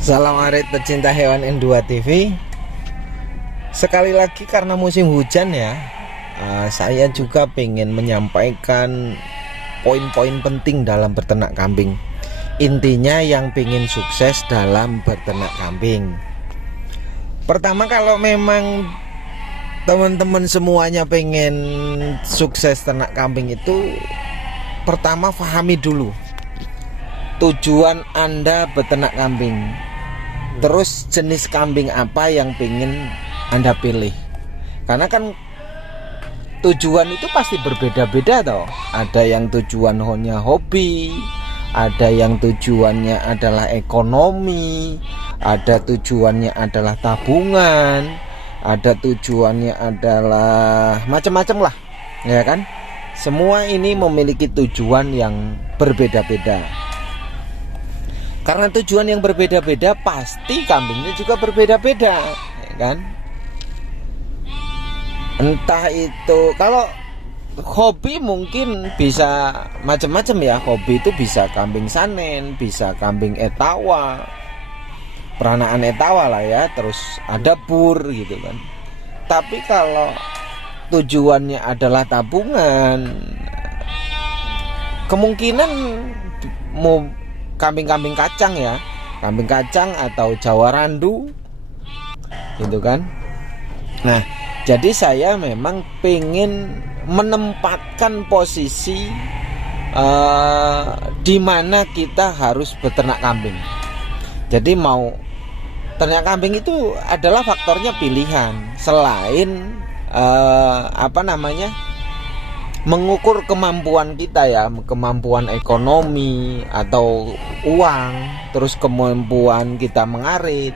Salam arit pecinta hewan N2 TV. Sekali lagi karena musim hujan ya, saya juga ingin menyampaikan poin-poin penting dalam beternak kambing. Intinya yang ingin sukses dalam beternak kambing. Pertama, kalau memang teman-teman semuanya pengen sukses ternak kambing itu, pertama pahami dulu tujuan Anda beternak kambing. Terus jenis kambing apa yang pengen Anda pilih. Karena kan tujuan itu pasti berbeda-beda toh. Ada yang tujuannya hobi, ada yang tujuannya adalah ekonomi, ada tujuannya adalah tabungan, ada tujuannya adalah macam-macam lah, ya kan? Semua ini memiliki tujuan yang berbeda-beda. Karena tujuan yang berbeda-beda, pasti kambingnya juga berbeda-beda, ya kan? Entah itu kalau hobi mungkin bisa macam-macam ya. Hobi itu bisa kambing sanen, bisa kambing etawa, peranaan etawa lah ya. Terus ada bur gitu kan. Tapi kalau tujuannya adalah tabungan, kemungkinan mau kambing-kambing kacang ya, kambing kacang atau Jawa Randu gitu kan. Nah, jadi saya memang pengen menempatkan posisi di mana kita harus beternak kambing. Jadi mau ternak kambing itu adalah faktornya pilihan, selain mengukur kemampuan kita ya, kemampuan ekonomi atau uang, terus kemampuan kita mengarit,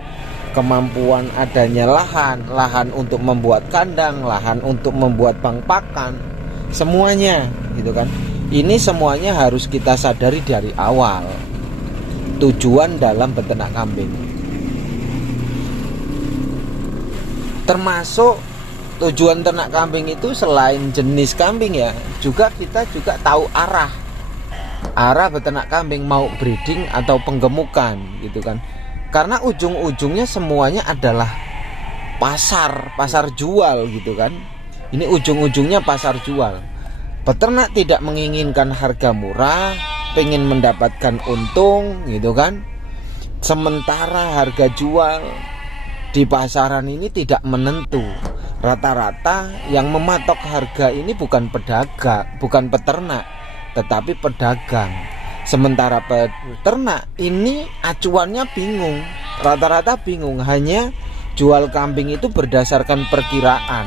kemampuan adanya lahan untuk membuat kandang, lahan untuk membuat bank pakan, semuanya gitu kan. Ini semuanya harus kita sadari dari awal. Tujuan dalam beternak kambing, termasuk tujuan ternak kambing itu selain jenis kambing ya, kita juga tahu arah beternak kambing, mau breeding atau penggemukan gitu kan. Karena ujung-ujungnya semuanya adalah pasar jual gitu kan. Ini ujung-ujungnya pasar jual. Peternak tidak menginginkan harga murah, pengen mendapatkan untung gitu kan. Sementara harga jual di pasaran ini tidak menentu. Rata-rata yang mematok harga ini bukan pedagang, bukan peternak, tetapi pedagang. Sementara peternak ini acuannya bingung, rata-rata bingung, hanya jual kambing itu berdasarkan perkiraan.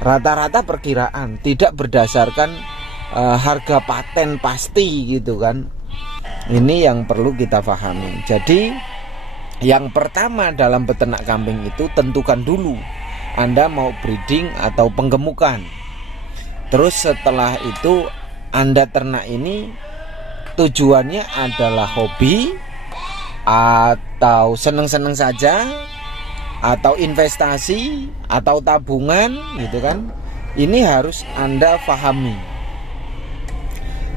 Rata-rata perkiraan, tidak berdasarkan harga paten pasti gitu kan. Ini yang perlu kita pahami. Jadi yang pertama dalam beternak kambing itu, tentukan dulu Anda mau breeding atau penggemukan. Terus setelah itu Anda ternak ini tujuannya adalah hobi atau seneng-seneng saja, atau investasi atau tabungan gitu kan. Ini harus Anda pahami.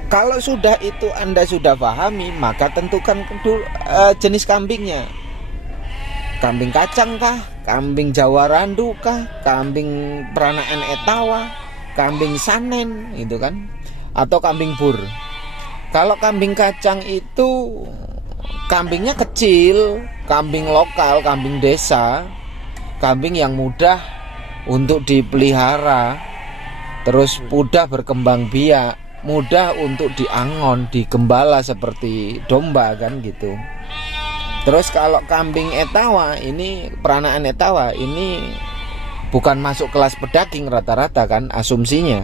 Kalau sudah itu Anda sudah pahami, maka tentukan jenis kambingnya. Kambing kacang kah? Kambing Jawa Randu kah? Kambing peranaan etawa? Kambing sanen gitu kan? Atau kambing bur? Kalau kambing kacang itu kambingnya kecil, kambing lokal, kambing desa, kambing yang mudah untuk dipelihara, terus mudah berkembang biak, mudah untuk diangon, digembala seperti domba kan gitu. Terus kalau kambing etawa ini, peranaan etawa ini bukan masuk kelas pedaging rata-rata kan, asumsinya.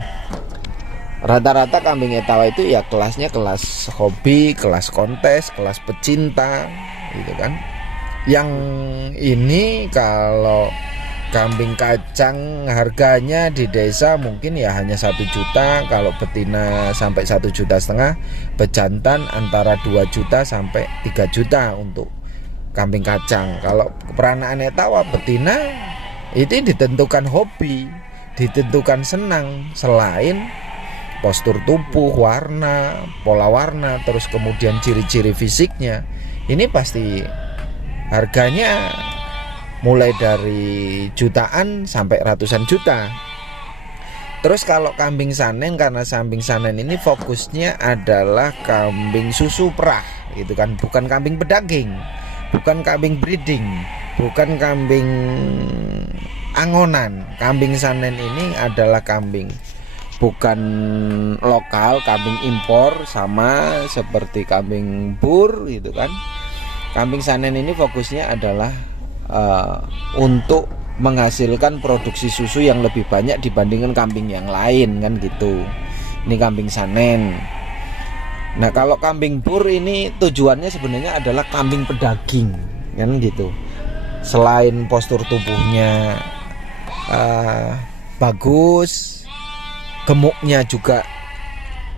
Rata-rata kambing etawa itu ya kelasnya kelas hobi, kelas kontes, kelas pecinta gitu kan. Yang ini kalau kambing kacang harganya di desa mungkin ya hanya 1 juta, kalau betina sampai 1,5 juta, bejantan antara 2 juta sampai 3 juta untuk kambing kacang. Kalau peranaan etawa betina itu ditentukan hobi, ditentukan senang, selain postur tubuh, warna, pola warna, terus kemudian ciri-ciri fisiknya. Ini pasti harganya mulai dari jutaan sampai ratusan juta. Terus kalau kambing sanen, karena kambing sanen ini fokusnya adalah kambing susu perah gitu kan, bukan kambing pedaging, bukan kambing breeding, bukan kambing angonan. Kambing sanen ini adalah kambing bukan lokal, kambing impor, sama seperti kambing bur gitu kan. Kambing sanen ini fokusnya adalah untuk menghasilkan produksi susu yang lebih banyak dibandingkan kambing yang lain kan gitu. Ini kambing sanen. Nah kalau kambing bur ini tujuannya sebenarnya adalah kambing pedaging kan gitu. Selain postur tubuhnya bagus, gemuknya juga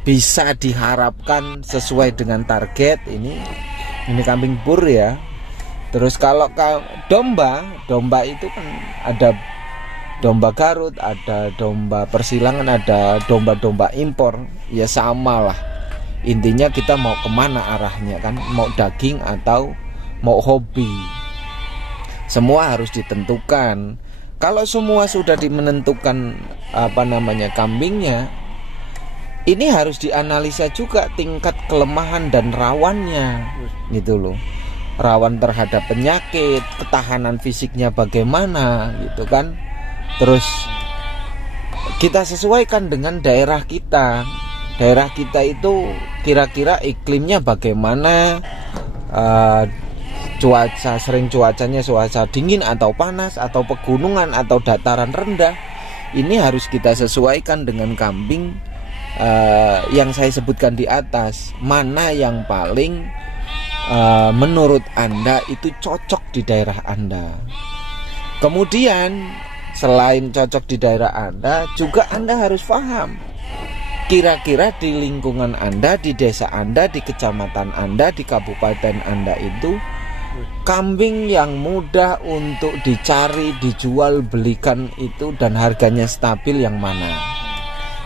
bisa diharapkan sesuai dengan target. Ini kambing bur ya. Terus kalau domba itu kan ada domba Garut, ada domba persilangan, ada domba-domba impor. Ya sama lah. Intinya kita mau kemana arahnya kan, mau daging atau mau hobi. Semua harus ditentukan. Kalau semua sudah menentukan kambingnya, ini harus dianalisa juga tingkat kelemahan dan rawannya gitu loh. Rawan terhadap penyakit, ketahanan fisiknya bagaimana gitu kan. Terus kita sesuaikan dengan daerah kita. Daerah kita itu kira-kira iklimnya bagaimana, cuacanya cuaca dingin atau panas atau pegunungan atau dataran rendah. Ini harus kita sesuaikan dengan kambing yang saya sebutkan di atas. Mana yang paling menurut Anda itu cocok di daerah Anda. Kemudian selain cocok di daerah Anda, juga Anda harus paham kira-kira di lingkungan Anda, di desa Anda, di kecamatan Anda, di kabupaten Anda itu kambing yang mudah untuk dicari, dijual, belikan itu dan harganya stabil yang mana.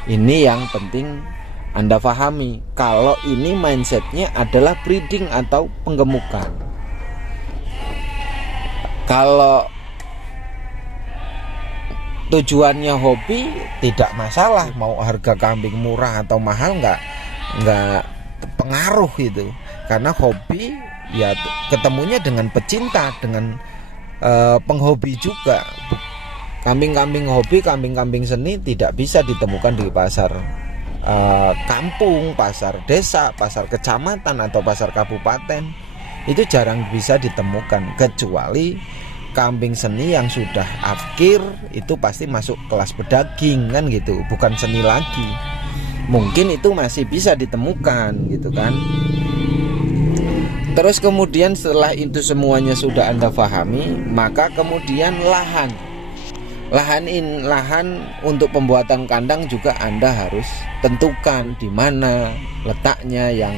Ini yang penting Anda pahami. Kalau ini mindsetnya adalah breeding atau penggemukan. Kalau tujuannya hobi, tidak masalah mau harga kambing murah atau mahal, nggak pengaruh itu. Karena hobi ya ketemunya dengan pecinta, dengan penghobi juga. Kambing-kambing hobi, kambing-kambing seni tidak bisa ditemukan di pasar kampung, pasar desa, pasar kecamatan atau pasar kabupaten. Itu jarang bisa ditemukan, kecuali kambing seni yang sudah afkir itu pasti masuk kelas pedaging kan gitu, bukan seni lagi. Mungkin itu masih bisa ditemukan gitu kan. Terus kemudian setelah itu semuanya sudah Anda pahami, maka kemudian lahan untuk pembuatan kandang juga Anda harus tentukan di mana letaknya yang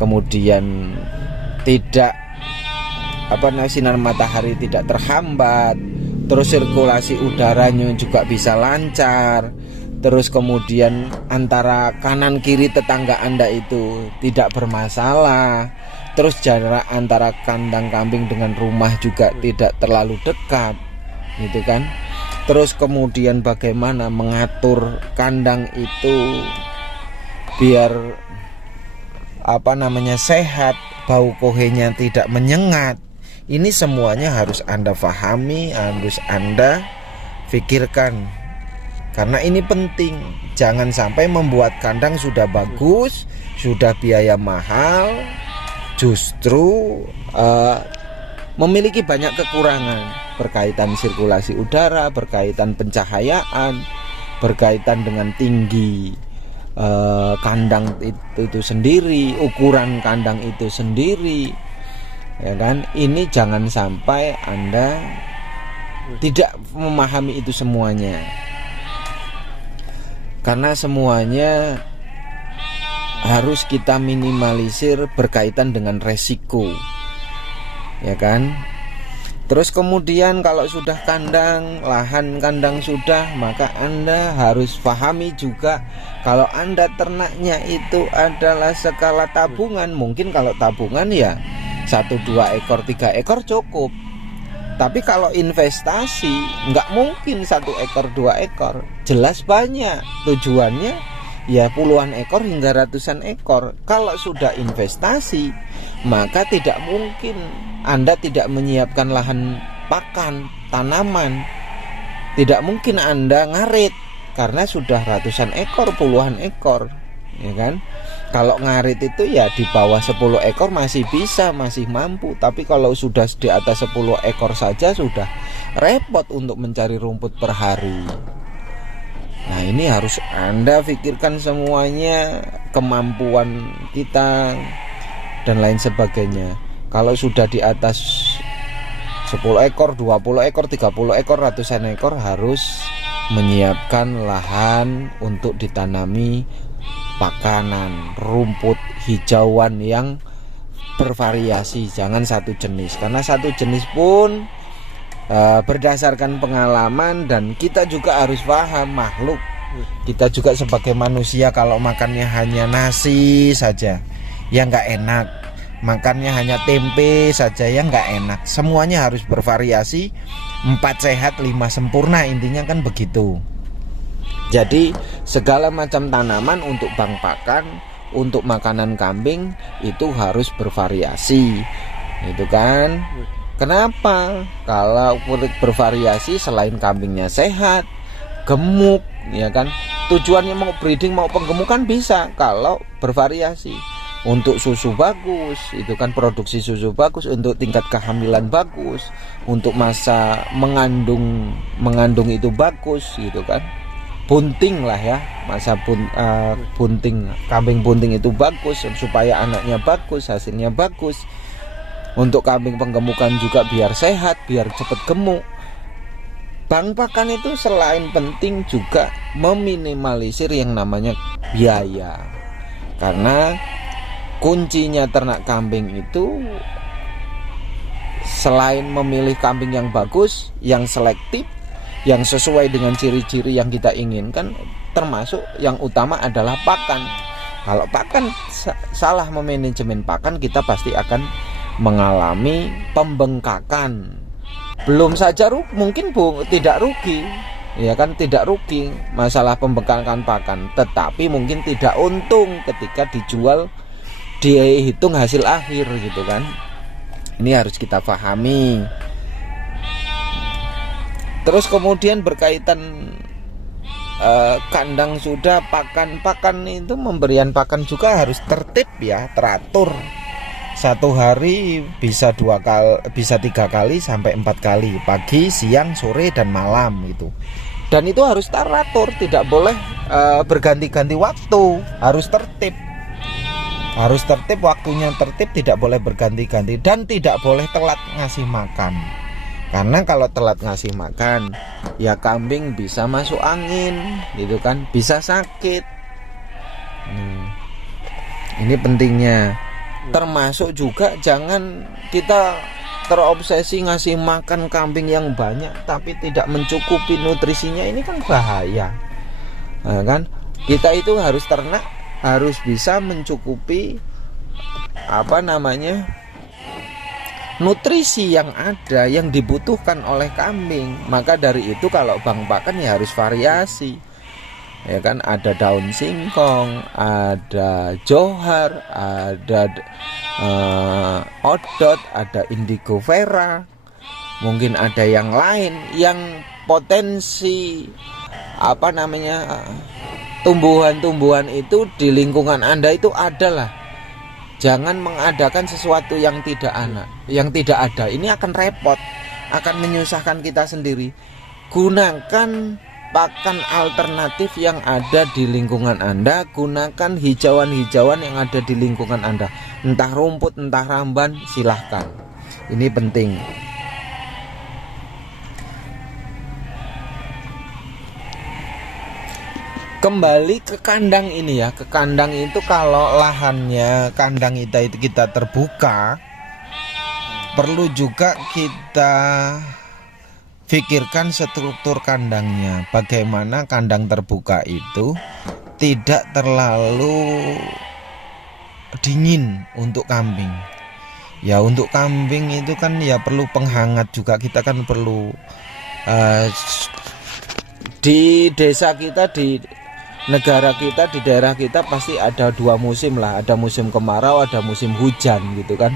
kemudian tidak sinar matahari tidak terhambat, terus sirkulasi udaranya juga bisa lancar, terus kemudian antara kanan kiri tetangga Anda itu tidak bermasalah, terus jarak antara kandang kambing dengan rumah juga tidak terlalu dekat gitu kan. Terus kemudian bagaimana mengatur kandang itu biar sehat, bau kohenya tidak menyengat. Ini semuanya harus Anda pahami, harus Anda pikirkan. Karena ini penting. Jangan sampai membuat kandang sudah bagus, sudah biaya mahal, justru memiliki banyak kekurangan berkaitan sirkulasi udara, berkaitan pencahayaan, berkaitan dengan tinggi kandang itu sendiri, ukuran kandang itu sendiri, ya kan. Ini jangan sampai Anda tidak memahami itu semuanya, karena semuanya harus kita minimalisir berkaitan dengan resiko, ya kan. Terus kemudian kalau sudah lahan kandang sudah, maka Anda harus pahami juga kalau Anda ternaknya itu adalah skala tabungan. Mungkin kalau tabungan ya 1, 2 ekor, 3 ekor cukup. Tapi kalau investasi nggak mungkin 1 ekor, 2 ekor, jelas banyak. Tujuannya ya puluhan ekor hingga ratusan ekor. Kalau sudah investasi, maka tidak mungkin Anda tidak menyiapkan lahan pakan, tanaman. Tidak mungkin Anda ngarit karena sudah ratusan ekor, puluhan ekor, ya kan? Kalau ngarit itu ya di bawah 10 ekor masih bisa, masih mampu. Tapi kalau sudah di atas 10 ekor saja sudah repot untuk mencari rumput per hari. Nah, ini harus Anda pikirkan semuanya, kemampuan kita dan lain sebagainya. Kalau sudah di atas 10 ekor, 20 ekor, 30 ekor, ratusan ekor, harus menyiapkan lahan untuk ditanami pakanan, rumput hijauan yang bervariasi, jangan satu jenis. Karena satu jenis pun berdasarkan pengalaman, dan kita juga harus paham, makhluk kita juga sebagai manusia, kalau makannya hanya nasi saja ya nggak enak, makannya hanya tempe saja ya nggak enak. Semuanya harus bervariasi, 4 sehat 5 sempurna, intinya kan begitu. Jadi segala macam tanaman untuk bank pakan, untuk makanan kambing itu harus bervariasi, itu kan. Kenapa? Kalau bervariasi, selain kambingnya sehat, gemuk, ya kan. Tujuannya mau breeding, mau penggemukan bisa kalau bervariasi. Untuk susu bagus, itu kan produksi susu bagus, untuk tingkat kehamilan bagus, untuk masa mengandung itu bagus, gitu kan. Bunting lah ya, masa bunting, kambing bunting itu bagus supaya anaknya bagus, hasilnya bagus. Untuk kambing penggemukan juga biar sehat, biar cepat gemuk. Bank pakan itu selain penting juga meminimalisir yang namanya biaya. Karena kuncinya ternak kambing itu selain memilih kambing yang bagus, yang selektif, yang sesuai dengan ciri-ciri yang kita inginkan, termasuk yang utama adalah pakan. Kalau pakan salah memanajemen pakan, kita pasti akan mengalami pembengkakan. Belum saja mungkin tidak rugi, ya kan, tidak rugi masalah pembengkakan pakan, tetapi mungkin tidak untung ketika dijual, dihitung hasil akhir, gitu kan. Ini harus kita pahami. Terus kemudian berkaitan kandang sudah, pakan itu, memberian pakan juga harus tertib ya, teratur. 1 hari bisa 3 kali sampai 4 kali, pagi, siang, sore, dan malam gitu. Dan itu harus teratur, tidak boleh berganti-ganti waktu, harus tertib. Harus tertib, waktunya tertib, tidak boleh berganti-ganti, dan tidak boleh telat ngasih makan. Karena kalau telat ngasih makan, ya kambing bisa masuk angin, gitu kan, bisa sakit. Ini pentingnya. Termasuk juga jangan kita terobsesi ngasih makan kambing yang banyak tapi tidak mencukupi nutrisinya. Ini kan bahaya, kan. Kita itu harus ternak, harus bisa mencukupi nutrisi yang ada, yang dibutuhkan oleh kambing. Maka dari itu kalau bank pakan ya harus variasi, ya kan. Ada daun singkong, ada johar, ada odot, ada indigo vera, mungkin ada yang lain yang potensi tumbuhan-tumbuhan itu di lingkungan Anda itu adalah. Jangan mengadakan sesuatu yang tidak ada. Ini akan repot, akan menyusahkan kita sendiri. Gunakan pakan alternatif yang ada di lingkungan Anda. Gunakan hijauan-hijauan yang ada di lingkungan Anda. Entah rumput, entah ramban, silahkan. Ini penting. Kembali ke kandang ini ya. Ke kandang itu, kalau lahannya kandang kita terbuka, perlu juga kita pikirkan struktur kandangnya. Bagaimana kandang terbuka itu tidak terlalu dingin untuk kambing. Ya untuk kambing itu kan ya perlu penghangat juga, kita kan perlu di desa kita, di negara kita, di daerah kita pasti ada 2 musim lah, ada musim kemarau, ada musim hujan gitu kan.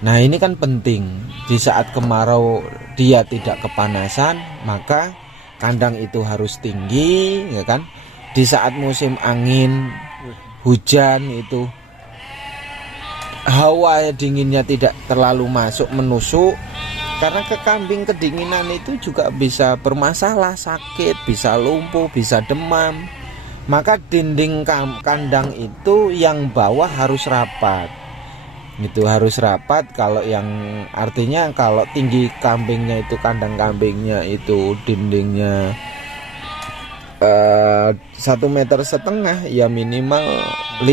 Nah ini kan penting, di saat kemarau dia tidak kepanasan, maka kandang itu harus tinggi ya kan. Di saat musim angin hujan itu hawa dinginnya tidak terlalu masuk menusuk, karena ke kambing kedinginan itu juga bisa bermasalah, sakit, bisa lumpuh, bisa demam. Maka dinding kandang itu yang bawah harus rapat, itu harus rapat. Kalau yang artinya kalau tinggi kambingnya itu, kandang kambingnya itu dindingnya 1,5 meter ya minimal 50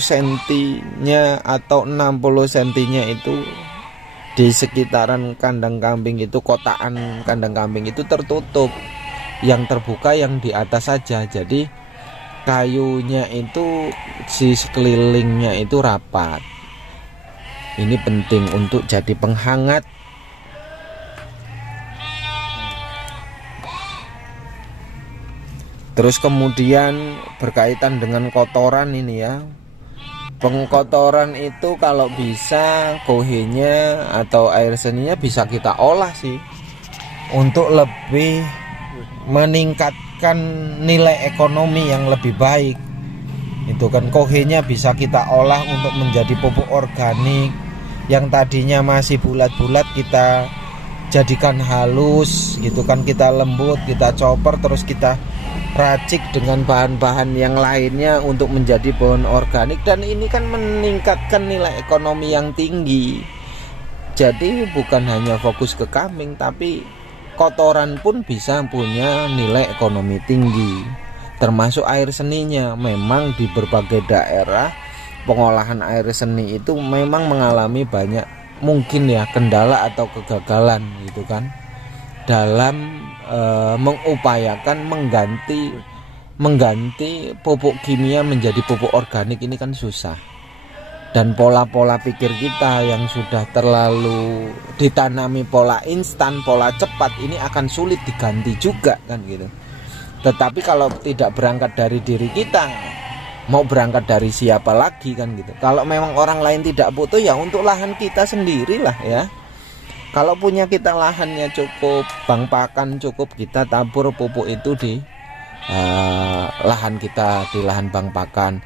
cm-nya atau 60 cm-nya itu di sekitaran kandang kambing itu, kotaan kandang kambing itu tertutup, yang terbuka yang di atas saja. Jadi kayunya itu si sekelilingnya itu rapat. Ini penting untuk jadi penghangat. Terus kemudian berkaitan dengan kotoran ini ya. Pengkotoran itu kalau bisa kohenya atau air seninya bisa kita olah sih, untuk lebih meningkatkan nilai ekonomi yang lebih baik. Itu kan kohenya bisa kita olah untuk menjadi pupuk organik. Yang tadinya masih bulat-bulat kita jadikan halus gitu kan, kita lembut, kita chopper, terus kita racik dengan bahan-bahan yang lainnya untuk menjadi pohon organik. Dan ini kan meningkatkan nilai ekonomi yang tinggi. Jadi bukan hanya fokus ke kambing, tapi kotoran pun bisa punya nilai ekonomi tinggi, termasuk air seninya. Memang di berbagai daerah pengolahan air seni itu memang mengalami banyak mungkin ya kendala atau kegagalan gitu kan, dalam mengupayakan mengganti pupuk kimia menjadi pupuk organik. Ini kan susah, dan pola-pola pikir kita yang sudah terlalu ditanami pola instan, pola cepat, ini akan sulit diganti juga kan gitu. Tetapi kalau tidak berangkat dari diri kita, mau berangkat dari siapa lagi kan gitu. Kalau memang orang lain tidak butuh, ya untuk lahan kita sendirilah ya. Kalau punya kita lahannya cukup, bang pakan cukup, kita tabur pupuk itu di lahan kita, di lahan bang pakan.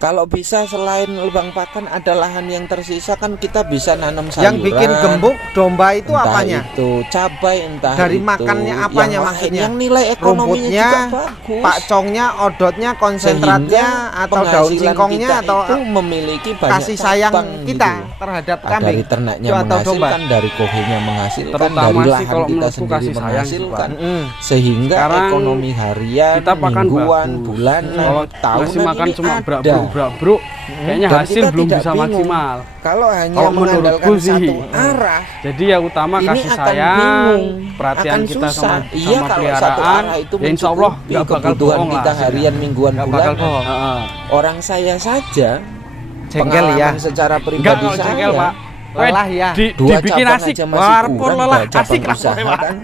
Kalau bisa selain bang pakan ada lahan yang tersisa, kan kita bisa nanam sayuran. Yang bikin gembuk domba itu entah apanya? Itu cabai, entah dari itu makannya apanya yang maksudnya? Yang nilai ekonominya rumputnya, juga bagus. pakcongnya, odotnya, konsentratnya, atau daun singkongnya, atau itu memiliki banyak kasih sayang cabang kita gitu. terhadap kambing. Dari ternaknya atau menghasilkan, dari kohenya menghasilkan, terutama dari sih lahan kalau kita menurutku sendiri kasih sayang menghasilkan, sih, sehingga sekarang ekonomi harian, kita pakan mingguan, bagus. bulanan, Kalau tahunan ngasih makan ini cuma ada. brak-bruk, kayaknya Dan hasil kita belum tidak bisa bingung. maksimal. Kalau hanya Kalau mengandalkan menurutku sih, satu arah, jadi ya utama ini kasih akan sayang, bingung, perhatian akan kita susah. sama Iya, kalau satu peliharaan, arah itu ya insya Allah mencukupi nggak bakal kebutuhan bohong kita lah hasilnya. harian, mingguan, Nggak bakal bulanan. bohong. Orang saya saja, Jengkel ya. pengalaman secara Enggak pribadi kalau jengkel saya, Pak. Lelah ya. dua Dibikin cabang asik, aja masih warpol kurang, lelah, cabang asik lah usaha pokoknya, Pak. kan.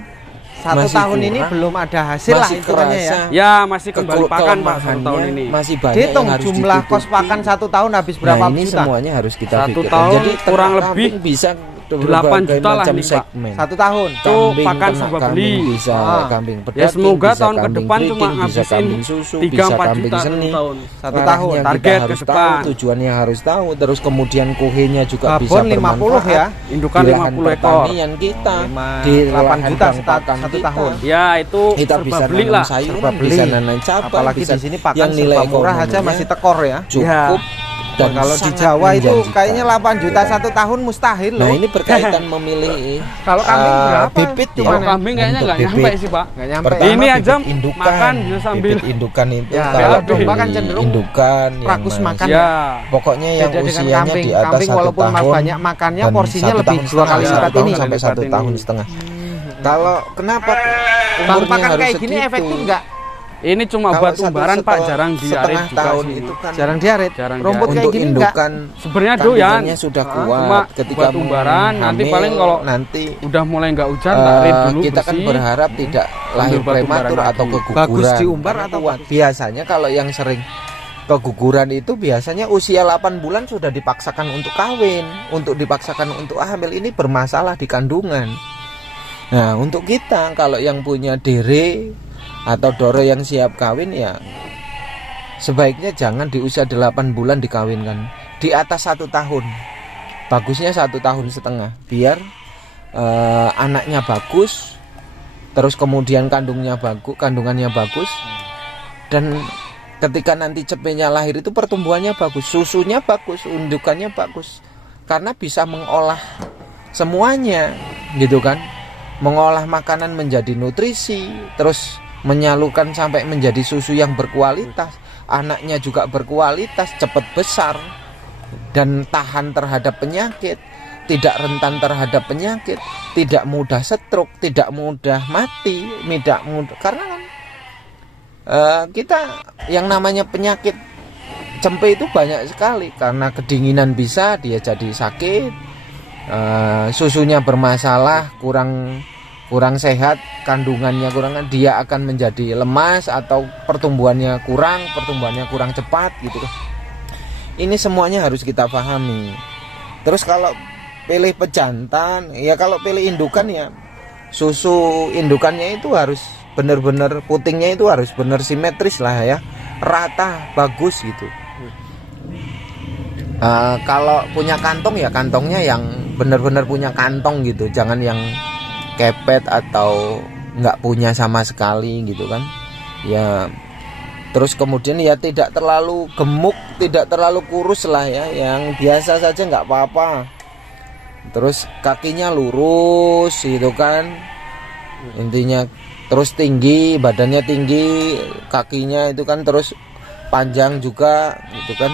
1 Masih tahun ini kurang. belum ada hasil lah Masih hitungannya ya. kerasa. Ya masih kembali pakan Pak 1 tahun ini. Masih banyak Dihitung yang harus jumlah ditutupi. kos pakan 1 tahun habis berapa Nah, ini juta? semuanya harus kita 1 pikirkan. tahun Jadi kurang ternak lebih kambing bisa 8 berbagai juta lah macam nih, Pak. segmen. 1 tahun. Itu Kambing, pakan ternak serba kambing beli. bisa kambing pedagang, Ya semoga bisa tahun ke kambing depan cuma keriting, bisa ngabisin kambing susu, 3-4 bisa kambing juta seni. 1 tahun. 1 Arahnya tahun kita target ke harus depan. tahu, tujuannya harus tahu. Terus kemudian kohenya juga bisa Babon 50 bermanfaat ya. Indukan di lahan 50 ekor. pertanian kita, di 8 lahan juta bang pakan 1 kita. tahun. Ya itu Kita serba bisa beli nanam lah. sayuran, Serba beli. bisa nanam cabai, Apalagi bisa di sini pakan yang nilai serba murah aja ekonominya masih tekor ya. cukup. Dan kalau di sangat Jawa itu menjanjikan. kayaknya 8 juta Gitu kan. 1 tahun mustahil Nah loh. ini berkaitan memilih Kalau kambing berapa? bibit ya. Kalau kambing kayaknya Untuk nggak nyampe bibit. sih Pak. Nggak nyampe. Pertama, Ini aja bibit indukan. makan bisa sambil. Bibit indukan itu Ya, kalau kalau domba beli kan cenderung indukan yang rakus masih- makan. Ya. pokoknya yang Beda dengan usianya kambing. di atas Kambing 1 walaupun tahun banyak makannya, dan porsinya 1 lebih tahun 2 kali setengah, lipat 1 tahun ini. sampai 1 Lipat tahun ini. setengah. Kalau kenapa Bang umurnya pakan harus kayak gini segitu? efektif nggak? Ini cuma Kalau buat satu umbaran Pak, setelah- jarang setengah diarit juga tahun sih. itu kan Jarang diarit. Jarang Rumput diarit. kayak untuk gini indukan Sebenarnya doyan. kandungannya sudah Cuma kuat. Ketika buat umbaran, nanti hamil, paling kalau nanti udah mulai nggak hujan, tarik dulu kita kan bersih. berharap tidak lahir buat umbaran prematur lagi. atau keguguran. Bagus diumbar Karena atau kuat. Biasanya kalau yang sering keguguran itu biasanya usia 8 bulan sudah dipaksakan untuk kawin, untuk dipaksakan untuk hamil, ini bermasalah di kandungan. Nah, untuk kita kalau yang punya dere atau doro yang siap kawin ya sebaiknya jangan di usia 8 bulan dikawinkan, di atas 1 tahun. Bagusnya 1,5 tahun biar anaknya bagus, terus kemudian kandungannya bagus, dan ketika nanti cepetnya lahir itu pertumbuhannya bagus, susunya bagus, indukannya bagus, karena bisa mengolah semuanya gitu kan, mengolah makanan menjadi nutrisi, terus menyalurkan sampai menjadi susu yang berkualitas, anaknya juga berkualitas, cepat besar dan tahan terhadap penyakit, tidak rentan terhadap penyakit, tidak mudah stroke, tidak mudah mati, tidak mudah, karena kan kita yang namanya penyakit cempe itu banyak sekali, karena kedinginan bisa dia jadi sakit, susunya bermasalah, kurang sehat, kandungannya kurang, dia akan menjadi lemas atau pertumbuhannya kurang cepat gitu. Ini semuanya harus kita pahami. Terus kalau pilih pejantan, ya kalau pilih indukan ya susu indukannya itu harus benar-benar, putingnya itu harus benar simetris lah ya, rata, bagus gitu. Kalau punya kantong ya kantongnya yang benar-benar punya kantong gitu, jangan yang kepet atau nggak punya sama sekali gitu kan ya. Terus kemudian ya tidak terlalu gemuk, tidak terlalu kurus lah ya, yang biasa saja nggak apa-apa. Terus kakinya lurus gitu kan, intinya. Terus tinggi, badannya tinggi, kakinya itu kan terus panjang juga gitu kan.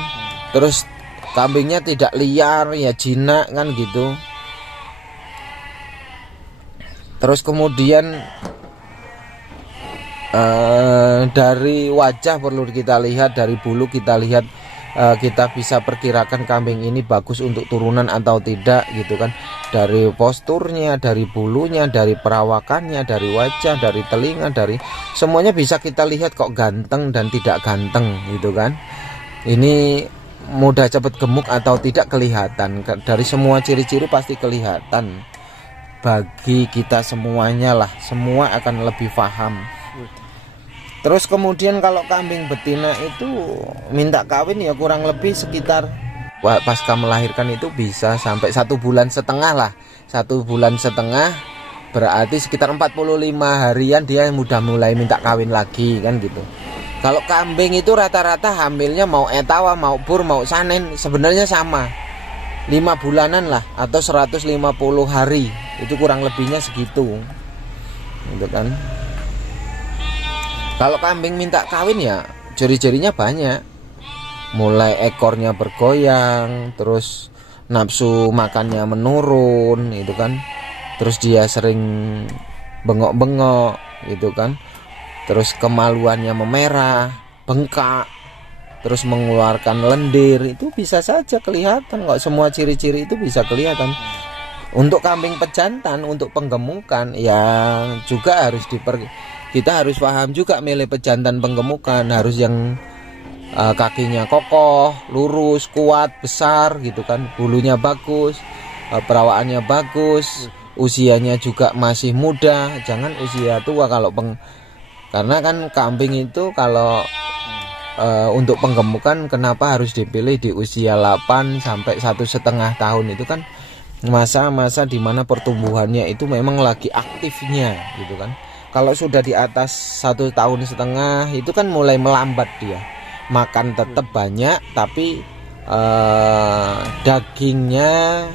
Terus kambingnya tidak liar ya, jinak kan gitu. Terus kemudian dari wajah perlu kita lihat, dari bulu kita lihat, kita bisa perkirakan kambing ini bagus untuk turunan atau tidak gitu kan, dari posturnya, dari bulunya, dari perawakannya, dari wajah, dari telinga, dari semuanya bisa kita lihat kok ganteng dan tidak ganteng gitu kan. Ini mudah cepat gemuk atau tidak kelihatan, dari semua ciri-ciri pasti kelihatan. Bagi kita semuanya lah, semua akan lebih paham. Terus kemudian kalau kambing betina itu minta kawin ya kurang lebih sekitar pasca melahirkan itu bisa sampai 1,5 bulan lah. 1,5 bulan berarti sekitar 45 harian dia udah mulai minta kawin lagi kan gitu. Kalau kambing itu rata-rata hamilnya mau etawa, mau bur, mau sanen sebenarnya sama, 5 bulanan lah atau 150 hari, itu kurang lebihnya segitu gitu kan. Kalau kambing minta kawin ya ciri-cirinya banyak, mulai ekornya bergoyang, terus nafsu makannya menurun gitu kan, terus dia sering bengok-bengok gitu kan, terus kemaluannya memerah, bengkak, terus mengeluarkan lendir, itu bisa saja kelihatan kok, semua ciri-ciri itu bisa kelihatan. Untuk kambing pejantan, untuk penggemukan yang juga harus kita harus paham juga, milih pejantan penggemukan harus yang kakinya kokoh, lurus, kuat, besar gitu kan, bulunya bagus, perawaannya bagus, usianya juga masih muda, jangan usia tua. Karena kan kambing itu kalau untuk penggemukan kenapa harus dipilih di usia 8 sampai 1,5 tahun, itu kan masa-masa dimana pertumbuhannya itu memang lagi aktifnya gitu kan. Kalau sudah di atas 1,5 tahun itu kan mulai melambat, dia makan tetap banyak tapi dagingnya,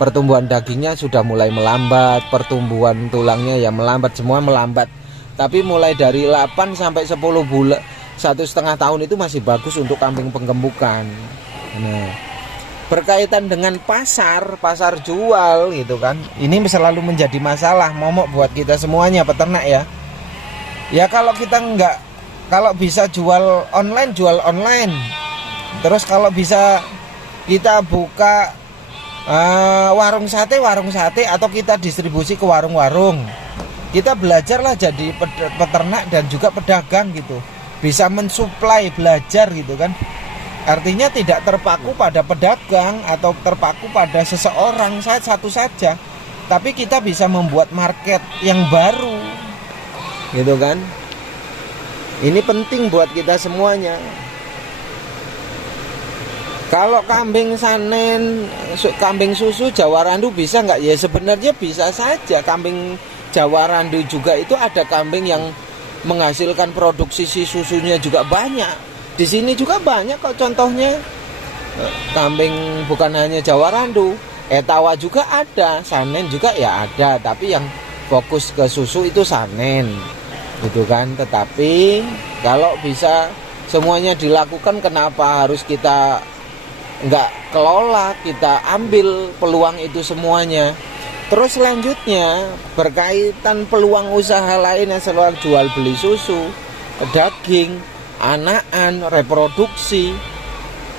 pertumbuhan dagingnya sudah mulai melambat, pertumbuhan tulangnya ya melambat, semua melambat. Tapi mulai dari 8 sampai 10 bulan, 1,5 tahun itu masih bagus untuk kambing penggemukan. Nah, berkaitan dengan pasar jual gitu kan, ini selalu menjadi masalah momok buat kita semuanya peternak ya. Ya kalau kita nggak kalau bisa jual online. Terus kalau bisa kita buka warung sate atau kita distribusi ke warung-warung. Kita belajarlah jadi peternak dan juga pedagang gitu. Bisa mensuplai, belajar gitu kan. Artinya tidak terpaku pada pedagang atau terpaku pada seseorang satu saja, tapi kita bisa membuat market yang baru, gitu kan? Ini penting buat kita semuanya. Kalau kambing sanen, kambing susu Jawa Randu bisa nggak? Ya sebenarnya bisa saja. Kambing Jawa Randu juga itu ada kambing yang menghasilkan produksi si susunya juga banyak. Di sini juga banyak kok contohnya. Kambing bukan hanya Jawa Randu, Etawa juga ada, sanen juga ya ada, tapi yang fokus ke susu itu sanen, gitu kan. Tetapi kalau bisa semuanya dilakukan, kenapa harus kita nggak kelola, kita ambil peluang itu semuanya. Terus selanjutnya berkaitan peluang usaha lain yang selalu jual beli susu, daging, anakan, reproduksi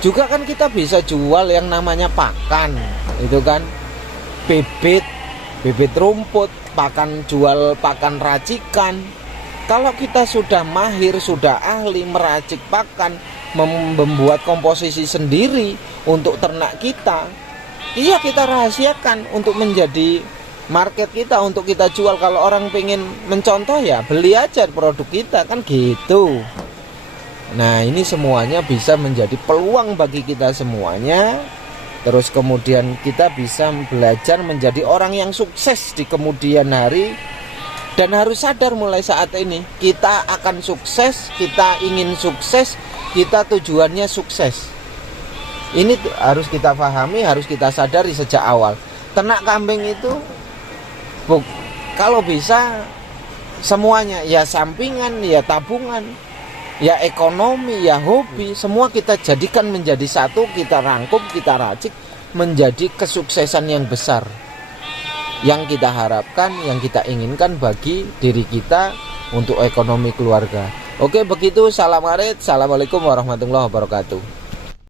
juga kan kita bisa jual yang namanya pakan, itu kan, bibit rumput, jual pakan racikan. Kalau kita sudah mahir, sudah ahli meracik pakan, membuat komposisi sendiri untuk ternak kita, iya kita rahasiakan untuk menjadi market kita, untuk kita jual. Kalau orang pengen mencontoh ya beli aja produk kita kan gitu. Nah ini semuanya bisa menjadi peluang bagi kita semuanya. Terus kemudian kita bisa belajar menjadi orang yang sukses di kemudian hari. Dan harus sadar mulai saat ini, kita akan sukses, kita ingin sukses, kita tujuannya sukses. Ini harus kita pahami, harus kita sadari sejak awal. Ternak kambing itu kalau bisa semuanya, ya sampingan, ya tabungan, ya ekonomi, ya hobi, semua kita jadikan menjadi satu, kita rangkum, kita racik menjadi kesuksesan yang besar yang kita harapkan, yang kita inginkan bagi diri kita untuk ekonomi keluarga. Oke, begitu. Salam arit. Assalamualaikum warahmatullahi wabarakatuh.